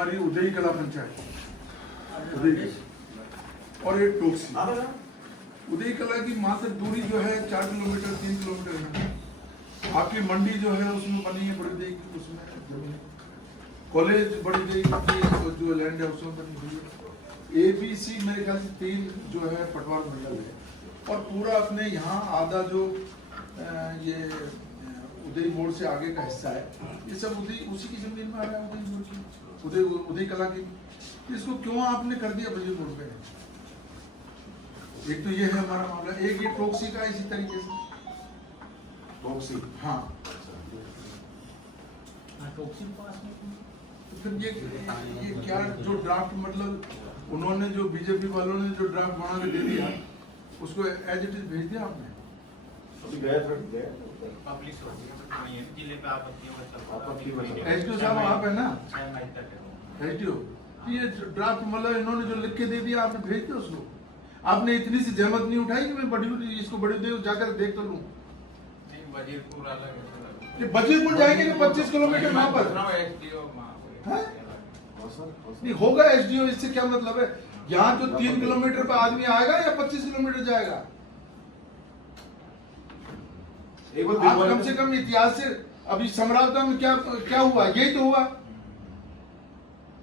हमारी उदय कला पंचायत, उदय और एक टोक्सी। उदय कला की मात्र दूरी जो है 4 किलोमीटर 3 किलोमीटर है। आपकी मंडी जो है उसमें बनी है बड़ी देवी की, उसमें जमीन, कॉलेज बड़ी देवी की जो लैंड है उसमें बनी हुई है। ABC मेरे ख्याल से 3 जो है पटवार मंडल है, और पूरा अपने यहाँ आधा जो ये उदय बोर्ड से आगे का हिस्सा है, ये सब उदय उसी की जमीन में आ रहा है, उदय बोर्ड की, उदय कला की। इसको क्यों आपने कर दिया बजट बोर्ड पे? एक तो ये है हमारा मामला, एक ये टोक्सी का इसी तरीके से। टोक्सी, हाँ, टोक्सी पास में फिर ये क्या जो ड्राफ्ट, मतलब उन्होंने जो बीजेपी वालों ने जो ड्राफ्ट बना के दे दिया, उसको एज इट इज भेज दिया आपने? अभी गया था, पब्लिक जिले पे आपत्ति एसडीओ साहब आप है ना, 6 मई तक है। एसडीओ, ये ड्राफ्ट मतलब इन्होंने जो लिख के दे दिया आपने भेज दिया उसको? आपने इतनी सी जहमत नहीं उठाई कि मैं बड़ी इसको बड़ी देर जाकर देख कर लूं? नहीं, वजीरपुर अलग है। ये बजीरपुर जाएंगे कि 25 किलोमीटर वहां पर है? नहीं होगा एसडीओ, इससे क्या मतलब है? यहाँ जो 3 किलोमीटर पर आदमी आएगा या 25 किलोमीटर जाएगा? आप कम से कम इतिहास से, अभी समरावता में क्या हुआ? यही तो हुआ,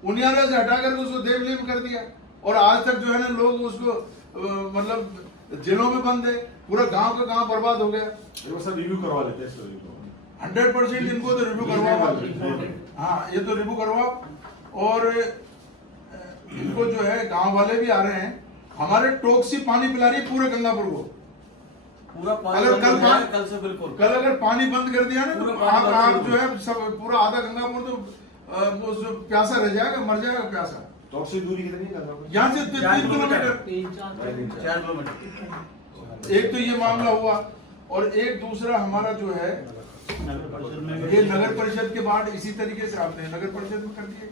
उनियारा से हटा करके उसको देवलीन कर दिया, और आज तक जो है ना लोग उसको मतलब जेलों में बंद है, पूरा गांव का गांव बर्बाद हो गया। सब रिव्यू करवा लेते हैं स्टोरी को। 100% इनको तो रिव्यू करवाओ। हाँ, ये तो रिव्यू करवाओ, और इनको जो है गांव वाले भी आ रहे हैं, हमारे टोक्सी पानी पिला रही है पूरे गंगापुर को। पूरा पानी अगर कल से बिल्कुल कल अगर पानी बंद कर दिया ना तो आप जो है सब पूरा आधा गंगापुर तो प्यासा रह जाएगा, मर जाएगा प्यासा। टोक्सी दूरी कितनी है? यहाँ से 3 किलोमीटर। 4 किलोमीटर। एक तो ये मामला हुआ, और एक दूसरा हमारा जो है ये नगर परिषद के वार्ड इसी तरीके से आपने नगर परिषद में कर दिए।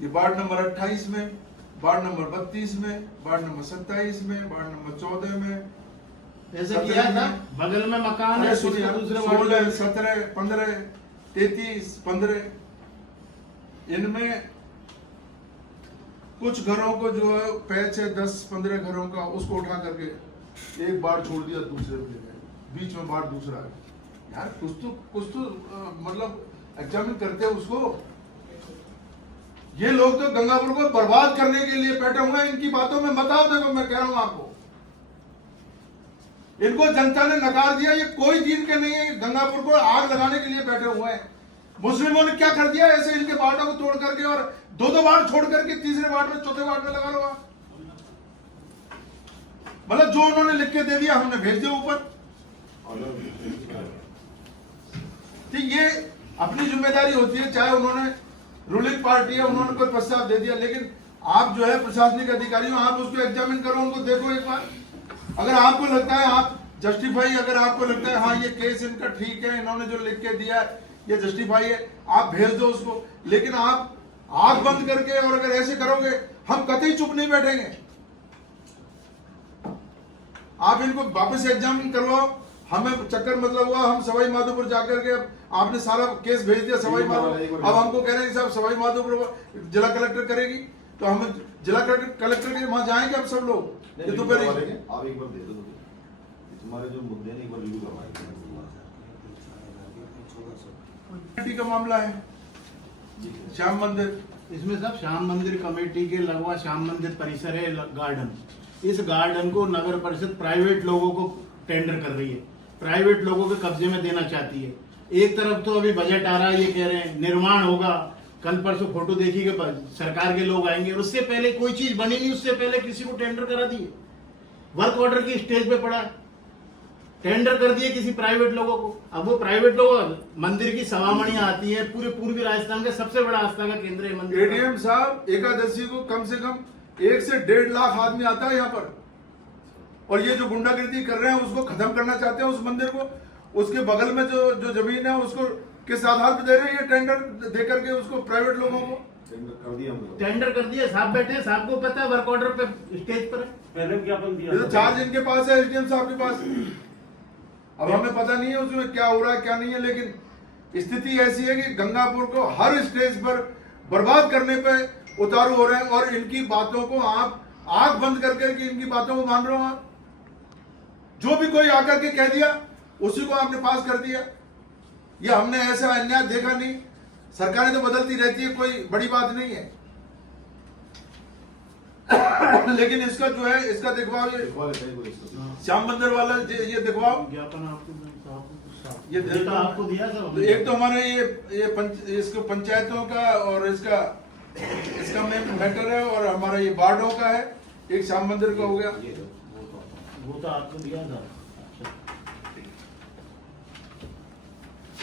ये वार्ड नंबर 28 में, वार्ड नंबर 32 में, वार्ड नंबर 27 में, वार्ड नंबर 14 में ऐसे किया था। बगल में मकान है, 16, 17, 15, 33, 15, इनमें कुछ घरों को जो है पैच है 10-15 घरों का, उसको उठा करके एक बार छोड़ दिया, दूसरे पे बीच में बार दूसरा है। यार कुछ तो मतलब एग्जामिन करते हैं उसको। ये लोग तो गंगापुर को बर्बाद करने के लिए बैठे हुए हैं, इनकी बातों में मत आओ। देखो मैं कह रहा हूं आपको, इनको जनता ने नकार दिया, ये कोई दिन के नहीं है, गंगापुर को आग लगाने के लिए बैठे हुए हैं। मुस्लिमों ने क्या कर दिया? ऐसे इनके वार्डों को तोड़ करके और 2-2 वार्ड छोड़ करके तीसरे वार्ड में, चौथे वार्ड में लगा लो। मतलब जो उन्होंने लिख के दे दिया हमने भेज दिया ऊपर। तो ये अपनी जिम्मेदारी होती है, चाहे उन्होंने रूलिंग पार्टी है, उन्होंने कोई प्रस्ताव दे दिया, लेकिन आप जो है प्रशासनिक अधिकारी हो, आप उसको एग्जामिन करो, उनको देखो एक बार। अगर आपको लगता है आप जस्टिफाई, अगर आपको लगता है हाँ ये केस इनका ठीक है, इन्होंने जो लिख के दिया ये जस्टिफाई है, आप भेज दो उसको। लेकिन आप आंख बंद करके और अगर ऐसे करोगे, हम कतई चुप नहीं बैठेंगे। आप इनको वापस एग्जामिन करवाओ। हमें चक्कर मतलब हुआ, हम सवाई माधोपुर जाकर के, आपने सारा केस भेज दिया सवाई माधोपुर, अब हमको कह रहे हैं साहब सवाई माधोपुर जिला कलेक्टर करेगी, तो हम जिला कलेक्टर के वहां जाएंगे अब सब लोग। ये तो फिर आप एक बार दे दो, तुम्हारे जो मुद्दे हैं एक बार रिव्यू करवाएंगे। का मामला है श्याम मंदिर, इसमें सब श्याम मंदिर कमेटी के लगवा श्याम मंदिर परिसर है गार्डन। इस गार्डन को नगर परिषद प्राइवेट लोगों को टेंडर कर रही है, प्राइवेट लोगों के कब्जे में देना चाहती है। एक तरफ तो अभी बजट आ रहा है, ये कह रहे हैं निर्माण होगा, कल परसों फोटो देखी कि सरकार के लोग आएंगे, और उससे पहले कोई चीज बनी नहीं, उससे पहले किसी को टेंडर करा दिए, वर्क ऑर्डर की स्टेज पे पड़ा, टेंडर कर दिए किसी प्राइवेट लोगों को। अब वो प्राइवेट लोग, मंदिर की सवामणियां आती है, पूरे पूर्वी राजस्थान का सबसे बड़ा आस्था का केंद्र है मंदिर। एडीएम साहब एकादशी को कम से कम 1 से 1.5 लाख आदमी आता है यहाँ पर, और ये जो गुंडागर्दी कर रहे हैं उसको खत्म करना चाहते हैं उस मंदिर को। उसके बगल में जो जमीन है उसको किस आधार पर दे रहे हैं ये टेंडर दे करके उसको प्राइवेट लोगों को? टेंडर कर दिया, साहब बैठे हैं, साहब को पता है, वर्क ऑर्डर पे स्टेज पर पहले ज्ञापन दिया, ये तो चार्ज इनके पास है, एसडीएम साहब के पास। अब हमें पता नहीं है उसमें क्या हो रहा है क्या नहीं है, लेकिन स्थिति ऐसी है कि गंगापुर को हर स्टेज पर बर्बाद करने पे उतारू हो रहे हैं। और इनकी बातों को आप आंख बंद करके कि इनकी बातों को मान रहे हो आप। जो भी कोई आकर के कह दिया उसी को आपने पास कर दिया। ये हमने ऐसा अन्याय देखा नहीं। सरकारें तो बदलती रहती है, कोई बड़ी बात नहीं है। लेकिन इसका जो है इसका दिखवाओ, ये दिखवा लेते हैं कोई इसको। श्याम मंदिर वाला ये दिखवाओ। ज्ञापन आपको ये ये तो आपको दिया था। तो एक तो हमारे ये इसको पंचायतों का और इसका मैटर है, और हमारा ये वार्डों का है। एक श्याम मंदिर का हो गया। ये वो तो आपको दिया था।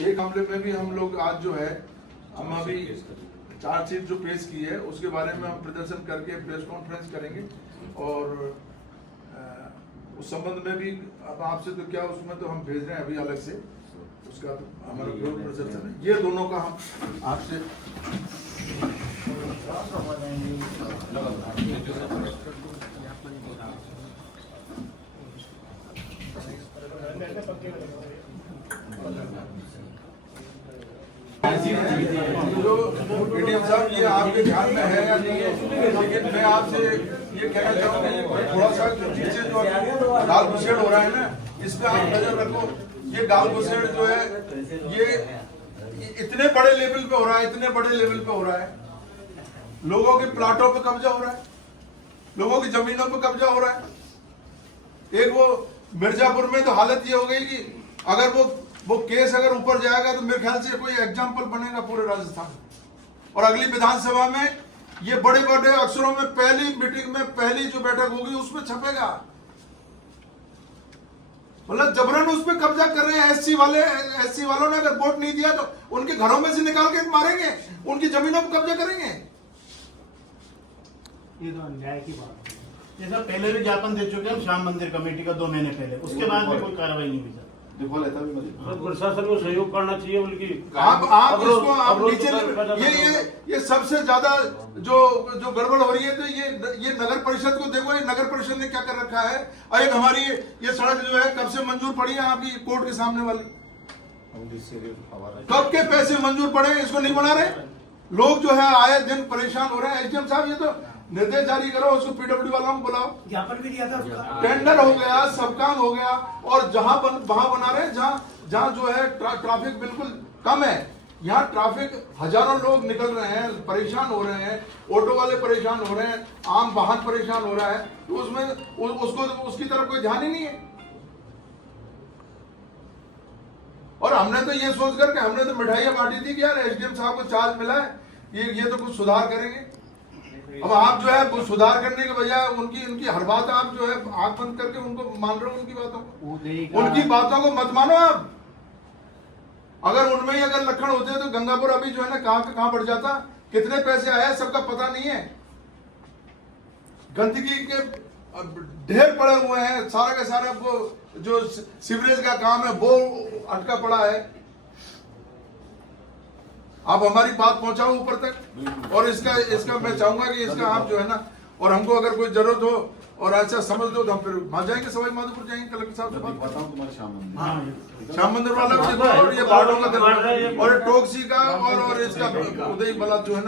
एक मामले में भी हम लोग आज जो है हम अभी चार्जशीट जो पेश की है उसके बारे में हम प्रदर्शन करके प्रेस कॉन्फ्रेंस करेंगे। और उस संबंध में भी अब आपसे तो क्या, उसमें तो हम भेज रहे हैं अभी अलग से, उसका तो हमारा विरोध प्रदर्शन है। ये दोनों का हम आपसे जो एडीएम साहब ये आपके ध्यान में है या नहीं है, लेकिन मैं आपसे ये कहना चाहूँगा ये थोड़ा सा चीजें जो गाल गुसेड़ हो रहा है ना, इस पे आप नजर रखो। ये गाल गुसेड़ जो है ये इतने बड़े लेवल पे हो रहा है, इतने बड़े लेवल पे हो रहा है। लोगों के प्लाटों पे कब्जा हो रहा है, लोगों की जमीनों पे कब्जा हो रहा है। एक वो मिर्जापुर में तो हालत ये हो गई कि अगर वो केस अगर ऊपर जाएगा तो मेरे ख्याल से कोई एग्जाम्पल बनेगा पूरे राजस्थान। और अगली विधानसभा में ये बड़े बड़े अक्षरों में पहली मीटिंग में पहली जो बैठक होगी उसमें छपेगा। मतलब जबरन उस पर कब्जा कर रहे हैं। एससी वालों ने अगर वोट नहीं दिया तो उनके घरों में से निकाल के मारेंगे, उनकी जमीनों पर कब्जा करेंगे। ये तो अन्याय की बात है। ये सब पहले भी ज्ञापन दे चुके हैं श्याम मंदिर कमेटी का 2 महीने पहले, उसके बाद भी कोई कार्रवाई नहीं हुई सर। दिखवा लेता भी मैं। सर प्रशासन को सहयोग करना चाहिए बल्कि आप इसको आप नीचे ये सबसे ज्यादा जो गड़बड़ हो रही है तो ये नगर परिषद को देखो। ये नगर परिषद ने क्या कर रखा है। और एक हमारी ये सड़क जो है कब से मंजूर पड़ी है आपकी कोर्ट के सामने वाली, कब के पैसे मंजूर पड़े हैं, इसको नहीं बना रहे। लोग जो है आए दिन परेशान हो रहे हैं। एसडीएम साहब ये तो निर्देश जारी करो, उसको पीडब्ल्यू वालों को बुलाओ। ज्ञापन भी दिया था उसका। टेंडर हो गया, सब काम हो गया, और वहां बना रहे जहां जो है ट्रैफिक बिल्कुल कम है। यहाँ ट्रैफिक हजारों लोग निकल रहे हैं, परेशान हो रहे हैं, ऑटो वाले परेशान हो रहे हैं, आम वाहन परेशान हो रहा है। तो उसमें उसकी तरफ कोई ध्यान ही नहीं है। और हमने तो ये सोच कर के हमने तो मिठाइयां बांटी थी कि यार एसडीएम साहब को चार्ज मिला है, ये तो कुछ सुधार करेंगे। अब आप जो है वो सुधार करने के बजाय उनकी हर बात आप जो है आंख बंद करके उनको मान रहे हो। उनकी बातों को, उनकी बातों को मत मानो आप। अगर उनमें ही अगर लक्षण होते तो गंगापुर अभी जो है ना कहां बढ़ जाता। कितने पैसे आए सबका पता नहीं है। गंदगी के ढेर पड़े हुए हैं, सारा का सारा वो जो सीवरेज का काम है वो अटका पड़ा है। आप हमारी बात पहुंचाओ ऊपर तक। और इसका मैं चाहूंगा कि इसका आप जो है ना, और हमको अगर कोई जरूरत हो और ऐसा समझ दो तो हम फिर वहां जाएंगे, सवाई माधोपुर जाएंगे, कलेक्टर साहब से बात बताऊं तुम्हारे श्याम मंदिर। श्याम मंदिर वाला भी और ये बाड़ों का और टोक्सी का और इसका उदय बला जो है ना